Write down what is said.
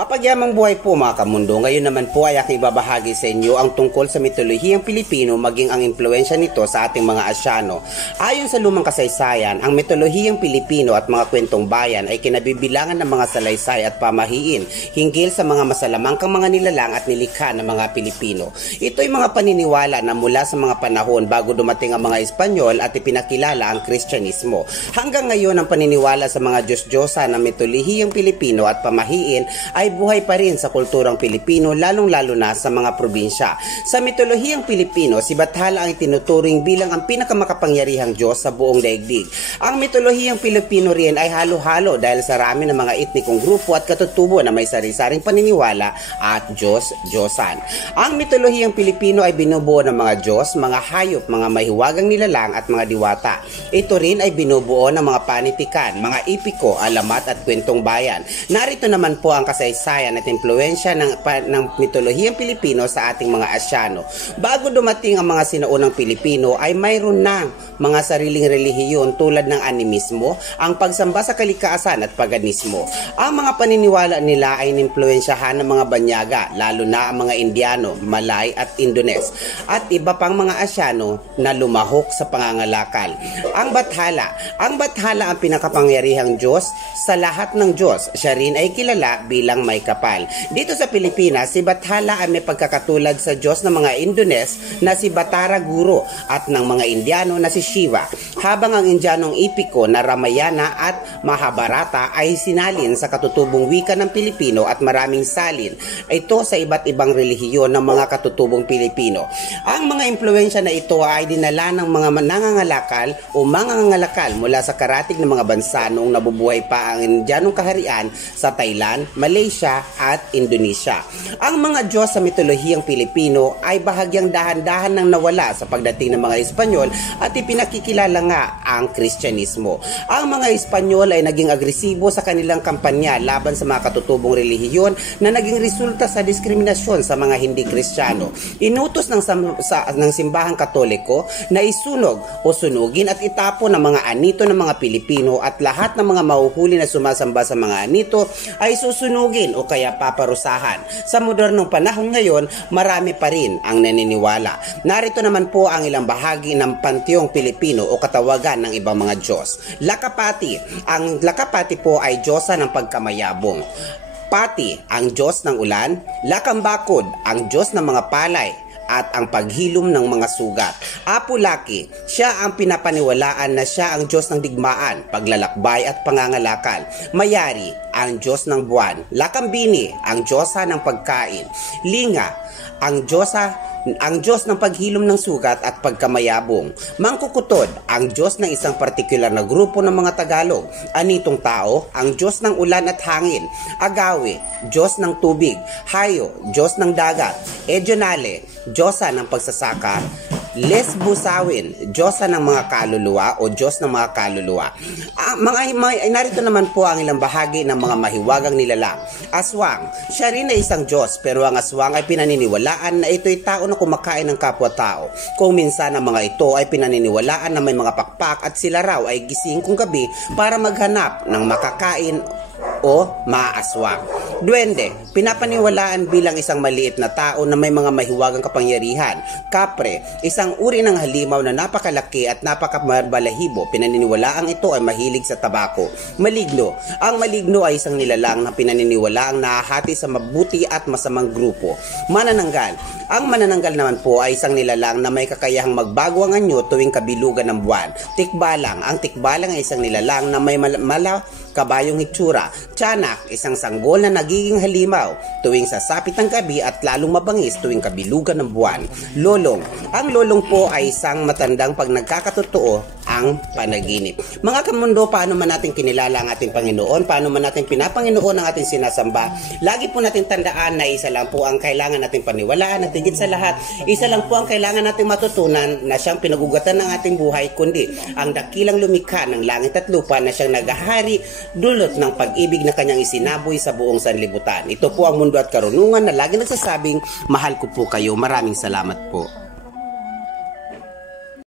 Mapagyamang buhay po mga kamundo. Ngayon naman po ay aking ibabahagi sa inyo ang tungkol sa mitolohiyang Pilipino maging ang impluensya nito sa ating mga Asyano. Ayon sa lumang kasaysayan, ang mitolohiyang Pilipino at mga kwentong bayan ay kinabibilangan ng mga salaysay at pamahiin hinggil sa mga masalamangkang mga nilalang at nilikha ng mga Pilipino. Ito ay mga paniniwala na mula sa mga panahon bago dumating ang mga Espanyol at ipinakilala ang Kristyanismo. Hanggang ngayon ang paniniwala sa mga Diyos-Diyosa ng mitolohiyang Pilipino at pamahiin ay buhay pa rin sa kulturang Pilipino, lalong-lalo na sa mga probinsya. Sa mitolohiyang Pilipino, si Bathala ang itinuturing bilang ang pinakamakapangyarihang Diyos sa buong daigdig. Ang mitolohiyang Pilipino rin ay halo-halo dahil sa rami ng mga etnikong grupo at katutubo na may sari-saring paniniwala at Diyos-Diyosan. Ang mitolohiyang Pilipino ay binubuo ng mga Diyos, mga hayop, mga mahiwagang nilalang at mga diwata. Ito rin ay binubuo ng mga panitikan, mga ipiko, alamat at kwentong bayan. Narito naman po ang kasaysayan at impluensya ng mitolohiyang Pilipino sa ating mga Asyano. Bago dumating ang mga sinaunang Pilipino ay mayroon ng mga sariling relihiyon tulad ng animismo, ang pagsamba sa kalikasan at paganismo. Ang mga paniniwala nila ay inimpluensyahan ng mga Banyaga, lalo na ang mga Indiano, Malay at Indones, at iba pang mga Asyano na lumahok sa pangangalakal. Ang Bathala ang pinakapangyarihang Diyos sa lahat ng Diyos. Siya rin ay kilala bilang may kapal. Dito sa Pilipinas, si Bathala ay may pagkakatulad sa Diyos ng mga Indones na si Batara Guru at ng mga Indiano na si Shiva, habang ang Indianong ipiko na Ramayana at Mahabharata ay sinalin sa katutubong wika ng Pilipino at maraming salin ito sa iba't ibang relihiyon ng mga katutubong Pilipino. Ang mga impluensya na ito ay dinala ng mga nangangalakal o mangangalakal mula sa karatig ng mga bansa noong nabubuhay pa ang Indianong kaharian sa Thailand, Malaysia at Indonesia. Ang mga Diyos sa mitolohiyang Pilipino ay bahagyang dahan-dahan nang nawala sa pagdating ng mga Espanyol at ipinakikilala nga ang Kristyanismo. Ang mga Espanyol ay naging agresibo sa kanilang kampanya laban sa mga katutubong relihiyon na naging resulta sa diskriminasyon sa mga hindi Kristiyano. Inutos ng simbahang Katoliko na isunog o sunugin at itapon ng mga anito ng mga Pilipino at lahat ng mga mahuhuli na sumasamba sa mga anito ay susunugin o kaya paparusahan. Sa modernong panahon ngayon, marami pa rin ang naniniwala. Narito naman po ang ilang bahagi ng Panteong Pilipino o katawagan ng ibang mga Diyos. Lakapati. Ang Lakapati po ay Diyosa ng pagkamayabong. Pati, ang Diyos ng ulan. Lakambakod, ang Diyos ng mga palay at ang paghilom ng mga sugat. Apu-Laki, siya ang pinapaniwalaan na siya ang Diyos ng digmaan, paglalakbay at pangangalakal. Mayari, ang Diyos ng buwan. Lakambini, ang Diyosa ng pagkain. Linga, ang Diyos ng paghilom ng sugat at pagkamayabong. Mangkukutod, ang Diyos ng isang partikular na grupo ng mga Tagalog. Anitong tao, ang Diyos ng ulan at hangin. Agawe, Diyos ng tubig. Hayo, Diyos ng dagat. Edyonale, Diyosa ng pagsasaka. Lesbusawin, Diyosa ng mga kaluluwa o Diyos ng mga kaluluwa. Narito naman po ang ilang bahagi ng mga mahiwagang nilalang. Aswang, siya rin ay isang Diyos, pero ang aswang ay pinaniniwalaan na ito'y tao na kumakain ng kapwa-tao. Kung minsan ang mga ito ay pinaniniwalaan na may mga pakpak at sila raw ay gising kung gabi para maghanap ng makakain o maaswang. Duwende, pinapaniwalaan bilang isang maliit na tao na may mga mahiwagang kapangyarihan. Kapre, isang uri ng halimaw na napakalaki at napakabalahibo. Pinaniniwalaang ito ay mahilig sa tabako. Maligno, ang maligno ay isang nilalang na pinaniniwalaang nahahati sa mabuti at masamang grupo. Manananggal, ang manananggal naman po ay isang nilalang na may kakayahang magbago ang anyo tuwing kabilugan ng buwan. Tikbalang, ang tikbalang ay isang nilalang na may kabayong hitsura. Tiyanak, isang sanggol na nagiging halimaw tuwing sasapit ng gabi at lalong mabangis tuwing kabilugan ng buwan. Lolong, ang lolong po ay isang matandang pag nagkakatotoo ang panaginip. Mga kamundo, paano man natin kinilala ang ating Panginoon, paano man natin pinapanginoon ang ating sinasamba, lagi po natin tandaan na isa lang po ang kailangan nating paniwalaan at higit sa lahat, isa lang po ang kailangan nating matutunan na siyang pinagugatan ng ating buhay, kundi ang dakilang lumikha ng langit at lupa na siyang nagahari dulot ng pag-ibig na kanyang isinaboy sa buong sanlibutan. Ito po ang Mundo at Karunungan na lagi nagsasabing, mahal ko po kayo. Maraming salamat po.